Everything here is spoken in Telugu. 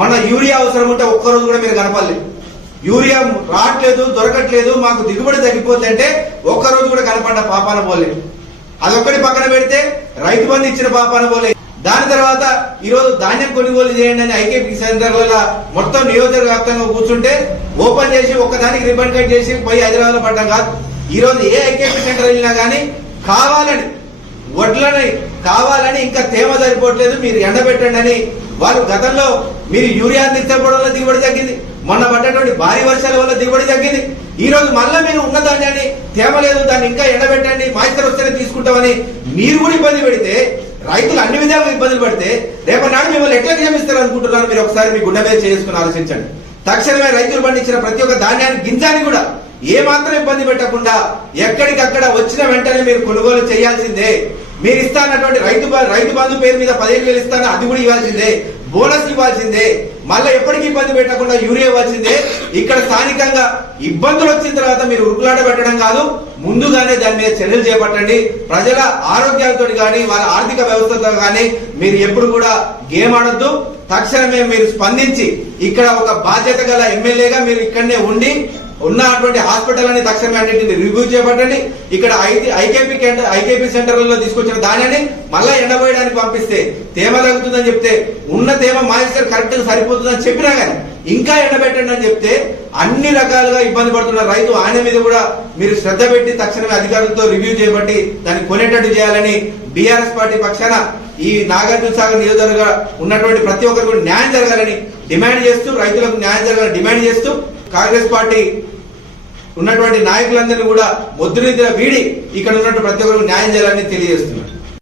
మన యూరియా అవసరం ఉంటే ఒక్కరోజు కూడా మీరు కనపడలేదు. యూరియా రావట్లేదు దొరకట్లేదు మాకు దిగుబడి తగ్గిపోతుంది అంటే ఒక్కరోజు కూడా కనపడ్డ పాపాన పోలేదు. అదొక్కటి పక్కన పెడితే రైతు బంధు ఇచ్చిన పాపాన పోలే దాని తర్వాత ఈ రోజు ధాన్యం కొనుగోలు చేయండి అని ఐకేపీ సెంటర్ల మొత్తం నియోజకవర్గంగా వ్యాప్తంగా కూర్చుంటే ఓపెన్ చేసి ఒక్కదానికి రిబన్ కట్ చేసి పోయి హైదరాబాద్ పడ్డం కాదు. ఈ రోజు ఏ ఐకేపీ సెంటర్ వెళ్ళినా కానీ కావాలని వడ్లని కావాలని ఇంకా తేమ సరిపోవట్లేదు మీరు ఎండబెట్టండి అని వాళ్ళు గతంలో మీరు యూరియా అందించకపోవడం వల్ల దిగుబడి తగ్గింది మొన్న పడ్డటువంటి భారీ వర్షాల వల్ల దిగుబడి తగ్గింది. ఈ రోజు మళ్ళీ మీరు ఉన్న ధాన్యాన్ని తేమ లేదు దాన్ని ఇంకా ఎండబెట్టండి మాయిస్టర్ వస్తేనే తీసుకుంటామని మీరు కూడా ఇబ్బంది పెడితే రైతులు అన్ని విధాలుగా ఇబ్బందులు పడితే రేపటి నాడు మిమ్మల్ని ఎట్లా క్షమిస్తారు అనుకుంటున్నారు మీరు ఒకసారి మీ గుండె మీద చేసుకుని ఆలోచించండి. తక్షణమే రైతులు పండించిన ప్రతి ఒక్క ధాన్యాన్ని గింజాన్ని కూడా ఏ మాత్రం ఇబ్బంది పెట్టకుండా ఎక్కడికక్కడ వచ్చిన వెంటనే మీరు కొనుగోలు చేయాల్సిందే. మీరు ఇస్తానటువంటి రైతు బ- రైతు బంధు పేరు మీద పదిహేను వేలు ఇస్తాను అది కూడా ఇవ్వాల్సిందే. బోనస్ ఇవ్వాల్సిందే. మళ్ళీ ఎప్పటికీ ఇబ్బంది పెట్టకుండా యూరియా ఇవ్వాల్సిందే. ఇక్కడ స్థానికంగా ఇబ్బందులు వచ్చిన తర్వాత మీరు ఉరుకులాట పెట్టడం కాదు ముందుగానే దాని మీద చర్యలు చేపట్టండి. ప్రజల ఆరోగ్యాలతో కానీ వాళ్ళ ఆర్థిక వ్యవస్థతో కానీ మీరు ఎప్పుడు కూడా గేమ్ ఆడొద్దు. తక్షణమే మీరు స్పందించి ఇక్కడ ఒక బాధ్యత గల ఎమ్మెల్యేగా మీరు ఇక్కడనే ఉండి ఉన్నటువంటి హాస్పిటల్ అని తక్షణమే అన్నింటిని రివ్యూ చేపట్టండి. ఇక్కడ ఐకేపీ ఐకేపీ సెంటర్లలో తీసుకొచ్చిన ధాన్యాన్ని మళ్ళా ఎండబోయడానికి పంపిస్తే తేమ తగ్గుతుందని చెప్తే ఉన్న తేమ మాయిశ్చర్ కరెక్ట్గా సరిపోతుందని చెప్పినా కానీ ఇంకా ఎండబెట్టండి అని చెప్తే అన్ని రకాలుగా ఇబ్బంది పడుతున్న రైతు ఆయన మీద కూడా మీరు శ్రద్ధ పెట్టి తక్షణమే అధికారులతో రివ్యూ చేపట్టి దాన్ని కొనేటట్టు చేయాలని బీఆర్ఎస్ పార్టీ పక్షాన ఈ నాగార్జున సాగర్ నియోజకవర్గ ఉన్నటువంటి ప్రతి ఒక్కరికి కూడా న్యాయం జరగాలని డిమాండ్ చేస్తూ రైతులకు న్యాయం జరగాలని డిమాండ్ చేస్తూ కాంగ్రెస్ పార్టీ ఉన్నటువంటి నాయకులందరినీ కూడా ముద్దునిద్ర వీడి ఇక్కడ ఉన్నటువంటి ప్రతి ఒక్కరికి న్యాయం చేయాలని తెలియజేస్తున్నారు.